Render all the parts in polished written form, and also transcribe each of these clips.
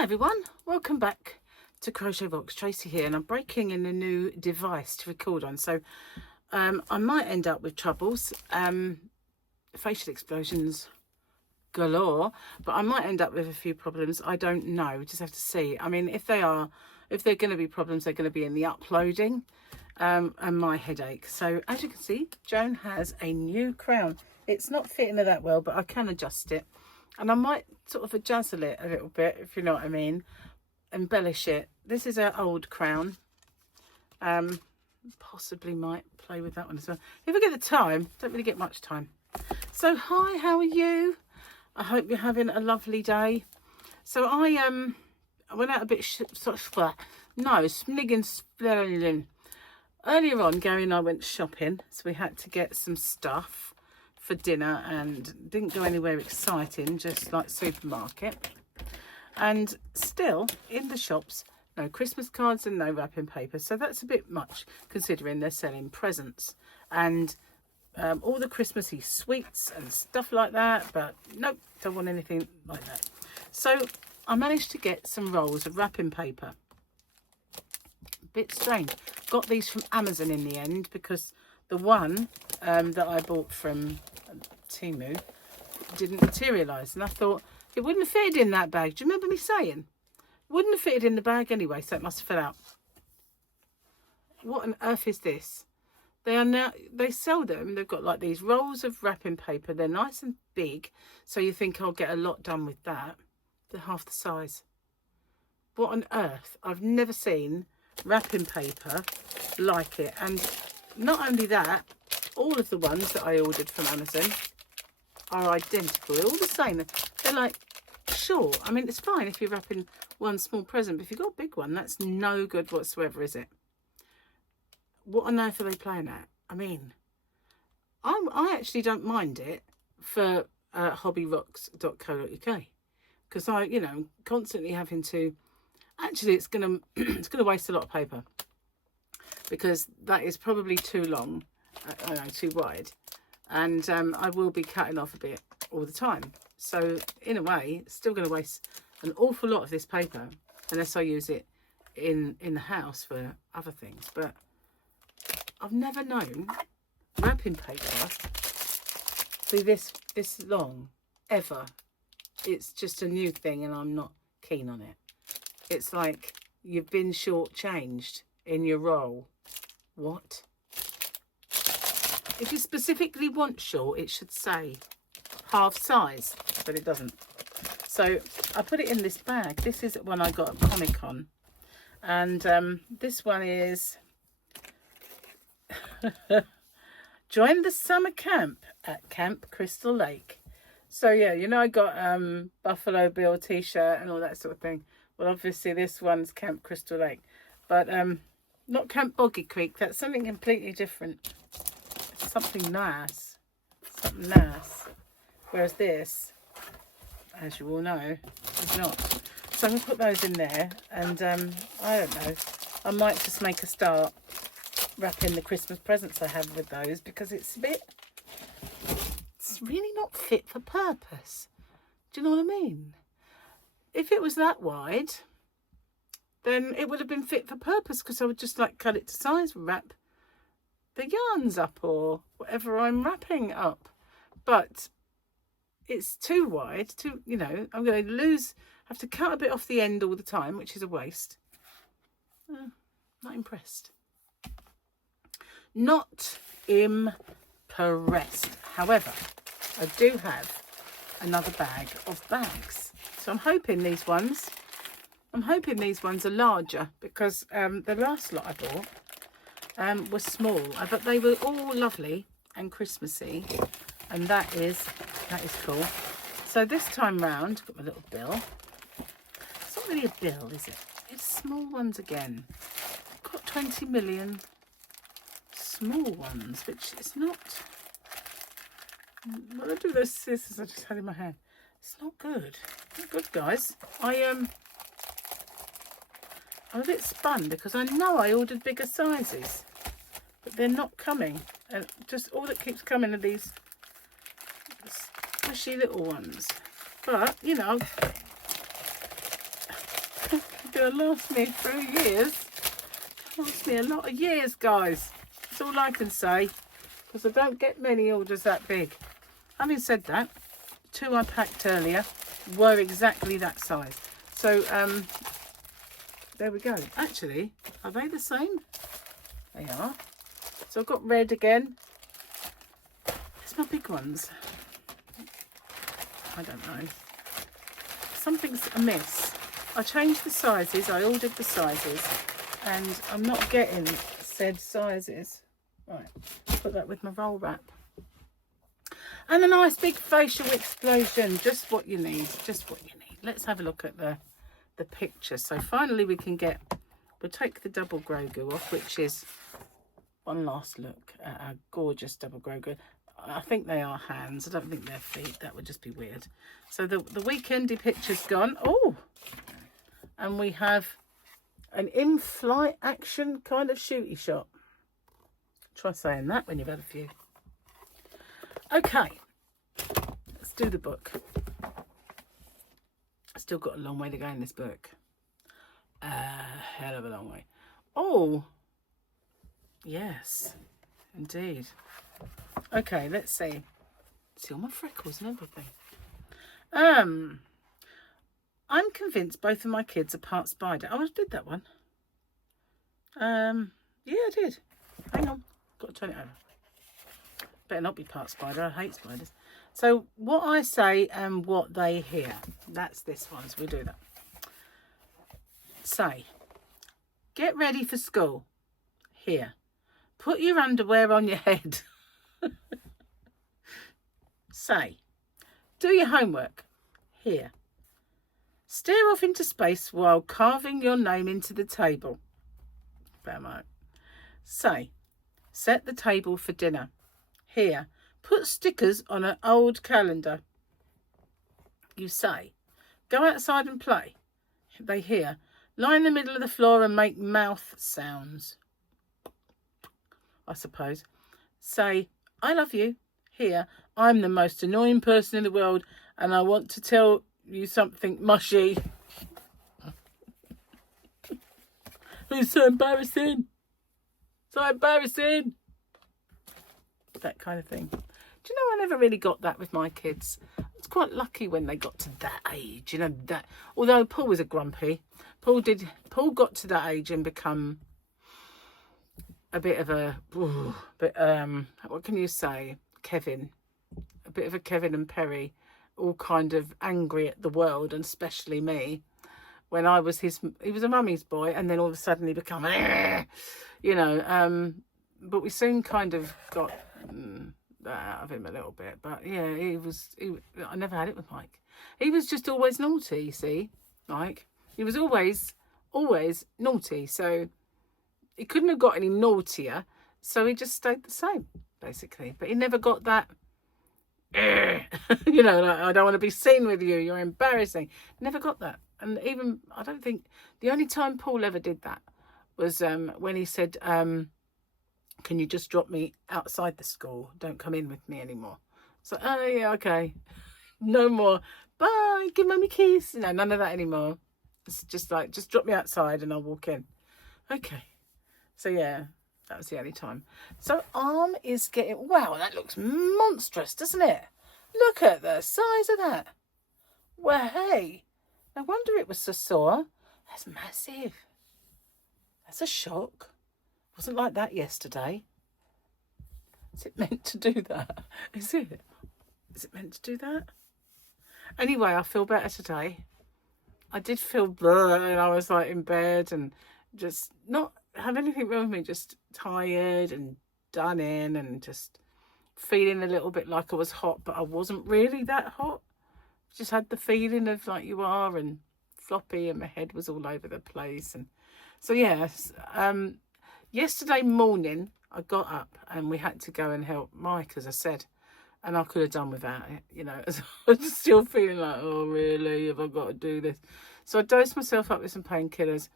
Hi everyone, welcome back to Crochet Box. Tracy here, and I'm breaking in a new device to record on, so I might end up with troubles, facial explosions galore, but I might end up with a few problems. I don't know, we just have to see. I mean, if they're going to be problems, they're going to be in the uploading and my headache. So as you can see, Joan has a new crown. It's not fitting her that well, but I can adjust it. And I might sort of adjustle it a little bit, if you know what I mean. Embellish it. This is her old crown. Possibly might play with that one as well. If I get the time, don't really get much time. So hi, how are you? I hope you're having a lovely day. So I went out a bit smigging. Earlier on, Gary and I went shopping, so we had to get some stuff for dinner and didn't go anywhere exciting, just like supermarket. And still in the shops, no Christmas cards and no wrapping paper, so that's a bit much considering they're selling presents and all the Christmassy sweets and stuff like that, but nope, don't want anything like that. So I managed to get some rolls of wrapping paper. A bit strange, got these from Amazon in the end, because the one that I bought from Temu didn't materialise, and I thought it wouldn't have fitted in that bag. Do you remember me saying? Wouldn't have fitted in the bag anyway, so it must have fell out. What on earth is this? They sell them, they've got like these rolls of wrapping paper. They're nice and big, so you think I'll get a lot done with that. They're half the size. What on earth? I've never seen wrapping paper like it. And not only that, all of the ones that I ordered from Amazon are identical. They're all the same. They're like short. I mean, it's fine if you're wrapping one small present, but if you've got a big one, that's no good whatsoever, is it? What on earth are they playing at? I mean, I actually don't mind it for hobbyrocks.co.uk, because I'm constantly having to. Actually, it's gonna waste a lot of paper, because that is probably too long. I know, too wide, and I will be cutting off a bit all the time. So in a way, it's still going to waste an awful lot of this paper unless I use it in the house for other things. But I've never known wrapping paper be this long ever. It's just a new thing, and I'm not keen on it. It's like you've been shortchanged in your roll. What? If you specifically want short, it should say half size, but it doesn't. So I put it in this bag. This is one I got at Comic-Con, and this one is join the summer camp at Camp Crystal Lake. So yeah, I got Buffalo Bill t-shirt and all that sort of thing. Well, obviously this one's Camp Crystal Lake, but not Camp Boggy Creek. That's something completely different. Something nice. Whereas this, as you all know, is not. So I'm going to put those in there, and I don't know, I might just make a start wrapping the Christmas presents I have with those, because it's really not fit for purpose. Do you know what I mean? If it was that wide, then it would have been fit for purpose, because I would just like cut it to size, wrap the yarns up or whatever I'm wrapping up. But it's too wide, I'm going to have to cut a bit off the end all the time, which is a waste. Not impressed. Not impressed. However, I do have another bag of bags. So I'm hoping these ones are larger, because the last lot I bought was small, but they were all lovely and Christmassy, and that is cool. So this time round, got my little bill. It's not really a bill, is it? It's small ones again. I've got 20 million small ones, which is not. When I do those scissors I just had in my hand, it's not good. Not good, guys. I'm a bit spun, because I know I ordered bigger sizes, but they're not coming. And just all that keeps coming are these squishy little ones. But Gonna last me through years. Last me a lot of years, guys. That's all I can say, because I don't get many orders that big. Having said that, 2 I packed earlier were exactly that size. So there we go. Actually, are they the same? They are. So I've got red again. It's my big ones. I don't know. Something's amiss. I changed the sizes. I ordered the sizes, and I'm not getting said sizes. Right, put that with my roll wrap. And a nice big facial explosion. Just what you need. Just what you need. Let's have a look at the picture. So finally we can get, we'll take the double Grogu off, which is one last look at our gorgeous double Grogu. I think they are hands. I don't think they're feet. That would just be weird. So the weekendy picture's gone. Oh, and we have an in-flight action kind of shooty shot. Try saying that when you've had a few. Okay, let's do the book. Still got a long way to go in this book. A hell of a long way. Oh, yes, indeed. Okay, let's see. See all my freckles and everything. I'm convinced both of my kids are part spider. Oh, I did that one. Yeah, I did. Hang on, got to turn it over. Better not be part spider. I hate spiders. So what I say and what they hear. That's this one. So we'll do that. Say, get ready for school. Here. Put your underwear on your head. Say, do your homework. Here. Stare off into space while carving your name into the table. Bam. Say, set the table for dinner. Here. Put stickers on an old calendar. You say, go outside and play. They hear, lie in the middle of the floor and make mouth sounds. I suppose. Say, I love you. Here, I'm the most annoying person in the world and I want to tell you something mushy. It's so embarrassing. So embarrassing. That kind of thing. Do you know, I never really got that with my kids. I was quite lucky when they got to that age, you know, that, although Paul was a grumpy, Paul got to that age and become a bit of a, what can you say, Kevin, a bit of a Kevin and Perry, all kind of angry at the world and especially me, when I was he was a mummy's boy, and then all of a sudden he became, you know, but we soon kind of got that out of him a little bit. But yeah, I never had it with Mike. He was just always naughty, you see, Mike. He was always naughty, so he couldn't have got any naughtier, so he just stayed the same, basically. But he never got that, you know, like, I don't want to be seen with you, you're embarrassing. Never got that. And even, I don't think, the only time Paul ever did that was when he said, can you just drop me outside the school? Don't come in with me anymore. So, oh yeah, okay. No more. Bye, give mummy a kiss. No, none of that anymore. It's just like, just drop me outside and I'll walk in. Okay. So yeah, that was the only time. So arm is getting, wow, that looks monstrous, doesn't it? Look at the size of that. Well, hey, no wonder it was so sore. That's massive. That's a shock. Wasn't like that yesterday. Is it meant to do that? Is it? Is it meant to do that? Anyway, I feel better today. I did feel blurred and I was like in bed and just not have anything wrong with me, just tired and done in and just feeling a little bit like I was hot, but I wasn't really that hot. Just had the feeling of like you are, and floppy, and my head was all over the place. And so yes, yesterday morning I got up and we had to go and help Mike, as I said, and I could have done without it, you know. I was still feeling like, oh really, have I got to do this? So I dosed myself up with some painkillers,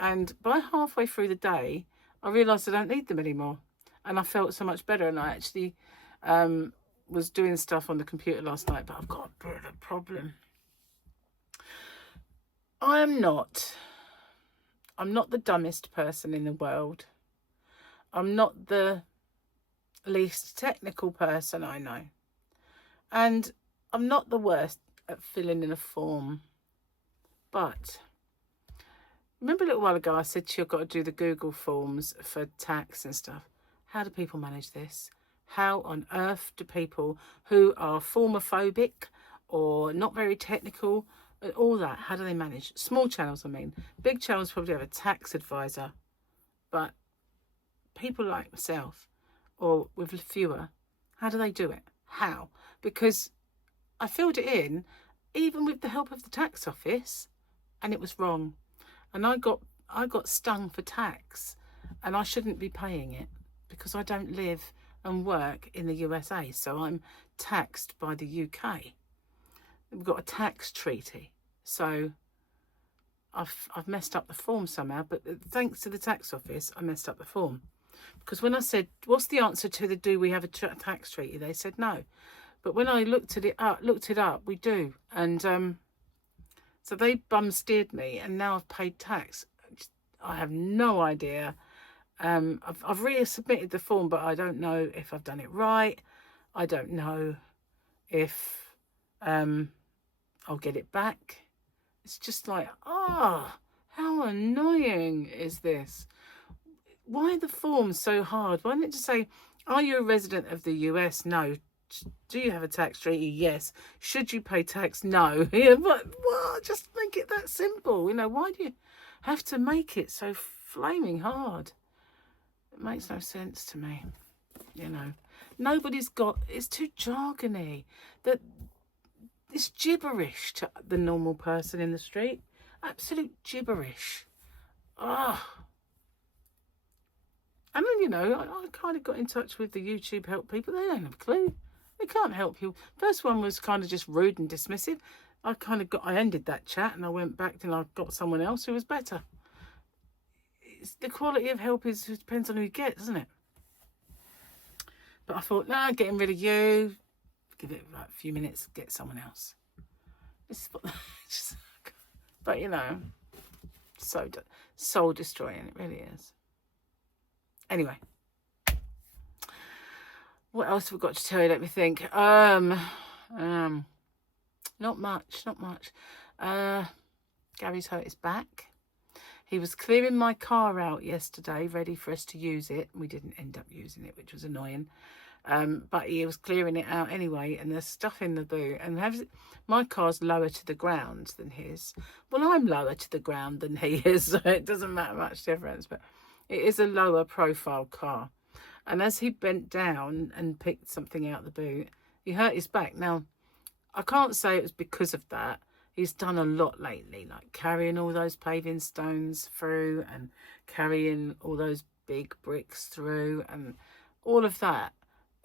and by halfway through the day I realised I don't need them anymore, and I felt so much better. And I actually was doing stuff on the computer last night, but I've got a bit of a problem. I'm not the dumbest person in the world. I'm not the least technical person I know. And I'm not the worst at filling in a form. But remember a little while ago I said to you I've got to do the Google forms for tax and stuff. How do people manage this? How on earth do people who are formophobic or not very technical, all that, how do they manage? Small channels, I mean. Big channels probably have a tax advisor. But people like myself, or with fewer, how do they do it? How? Because I filled it in, even with the help of the tax office, and it was wrong. And I got stung for tax, and I shouldn't be paying it because I don't live and work in the USA, so I'm taxed by the UK. We've got a tax treaty, so I've messed up the form somehow, but thanks to the tax office, I messed up the form. Because when I said, what's the answer to the do we have a tax treaty? They said no. But when I looked it up, we do. And so they bum steered me, and now I've paid tax. I have no idea. I've resubmitted the form, but I don't know if I've done it right. I don't know if I'll get it back. It's just like, how annoying is this? Why are the forms so hard? Why didn't it just say, are you a resident of the US? No. Do you have a tax treaty? Yes. Should you pay tax? No. Yeah, but well, just make it that simple. You know, why do you have to make it so flaming hard? It makes no sense to me. You know, it's too jargony. It's gibberish to the normal person in the street. Absolute gibberish. And then, you know, I kind of got in touch with the YouTube help people. They don't have a clue. They can't help you. First one was kind of just rude and dismissive. I ended that chat and I went back and I got someone else who was better. The quality of help depends on who you get, doesn't it? But I thought, no, getting rid of you. Give it like a few minutes, get someone else. But, you know, so soul destroying, it really is. Anyway, what else have we got to tell you? Let me think. Not much. Gary's hurt his back. He was clearing my car out yesterday, ready for us to use it. We didn't end up using it, which was annoying. But he was clearing it out anyway, and there's stuff in the boot. And my car's lower to the ground than his. Well, I'm lower to the ground than he is, so it doesn't matter much difference. But it is a lower profile car. And as he bent down and picked something out the boot, he hurt his back. Now, I can't say it was because of that. He's done a lot lately, like carrying all those paving stones through and carrying all those big bricks through, and all of that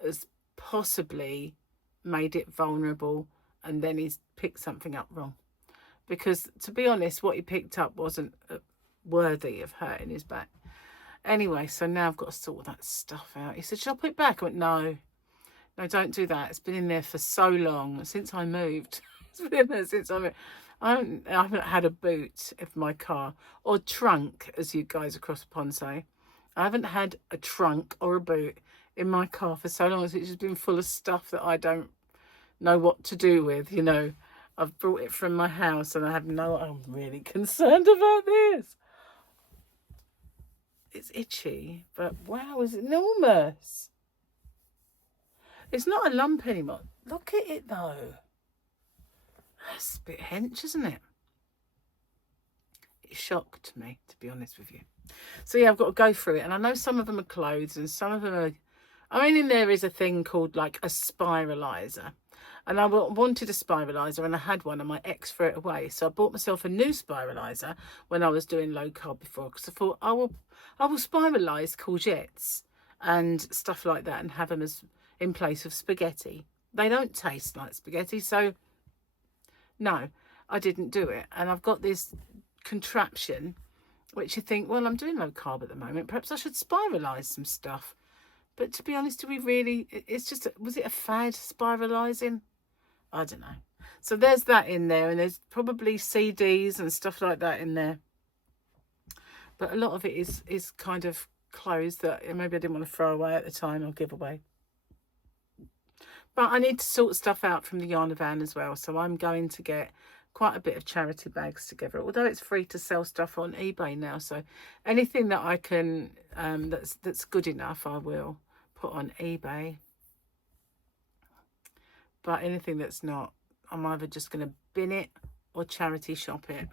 has possibly made it vulnerable, and then he's picked something up wrong. Because, to be honest, what he picked up wasn't worthy of hurting his back. Anyway, so now I've got to sort that stuff out. He said, shall I put it back? I went, no, don't do that. It's been in there for so long, since I moved. It's been in there since I moved. I haven't had a boot of my car, or trunk, as you guys across the pond say. I haven't had a trunk or a boot in my car for so long. It's just been full of stuff that I don't know what to do with, you know. I've brought it from my house and I'm really concerned about this. It's itchy, but wow, it's enormous. It's not a lump anymore. Look at it though. That's a bit hench, isn't it? It shocked me, to be honest with you. So yeah, I've got to go through it. And I know some of them are clothes and some of them are... I mean, there is a thing called like a spiralizer. And I wanted a spiralizer and I had one and my ex threw it away. So I bought myself a new spiralizer when I was doing low carb before. Because I thought, I will spiralize courgettes and stuff like that and have them as in place of spaghetti. They don't taste like spaghetti. So no, I didn't do it. And I've got this contraption which you think, well, I'm doing low carb at the moment. Perhaps I should spiralize some stuff. But to be honest, do we really... It's just... Was it a fad, spiralising? I don't know. So there's that in there, and there's probably CDs and stuff like that in there. But a lot of it is kind of clothes that maybe I didn't want to throw away at the time or give away. But I need to sort stuff out from the yarn van as well. So I'm going to get quite a bit of charity bags together. Although it's free to sell stuff on eBay now. So anything that I can, that's good enough, I will put on eBay. But anything that's not, I'm either just going to bin it or charity shop it.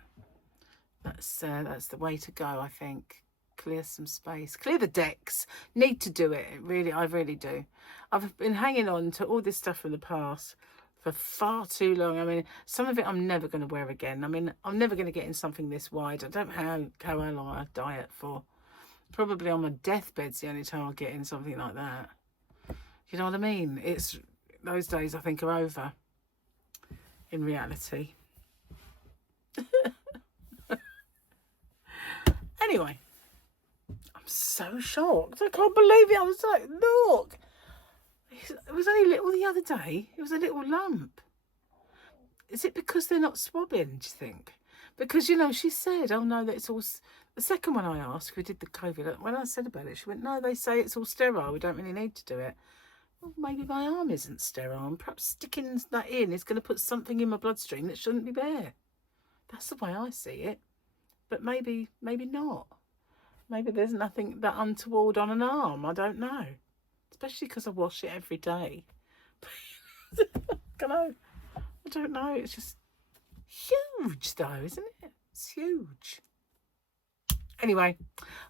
That's the way to go, I think. Clear some space, clear the decks. Need to do it, really. I really do. I've been hanging on to all this stuff from the past for far too long. I mean, some of it I'm never going to wear again. I mean, I'm never going to get in something this wide. I don't know how long I diet for. Probably on my deathbed's the only time I'll get in something like that. You know what I mean? It's those days I think are over in reality. Anyway, I'm so shocked. I can't believe it. I was like, look. It was only little the other day. It was a little lump. Is it because they're not swabbing, do you think? Because, you know, she said, oh, no, that it's all... The second one I asked, who did the COVID, when I said about it, she went, no, they say it's all sterile. We don't really need to do it. Well, maybe my arm isn't sterile. And perhaps sticking that in is going to put something in my bloodstream that shouldn't be there. That's the way I see it. But maybe not. Maybe there's nothing that untoward on an arm. I don't know. Especially because I wash it every day. I don't know. It's just huge though, isn't it? It's huge. Anyway,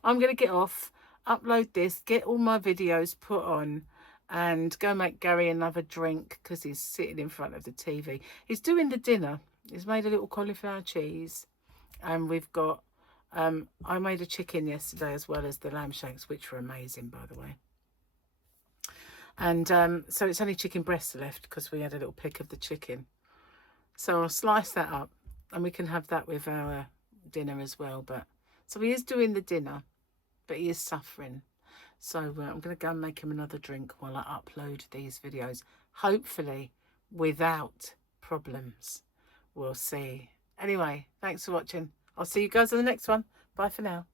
I'm going to get off, upload this, get all my videos put on, and go make Gary another drink because he's sitting in front of the TV. He's doing the dinner. He's made a little cauliflower cheese, and we've got I made a chicken yesterday as well as the lamb shanks, which were amazing, by the way. And so it's only chicken breasts left because we had a little pick of the chicken. So I'll slice that up and we can have that with our dinner as well. But so he is doing the dinner, but he is suffering. So I'm going to go and make him another drink while I upload these videos. Hopefully without problems. We'll see. Anyway, thanks for watching. I'll see you guys in the next one. Bye for now.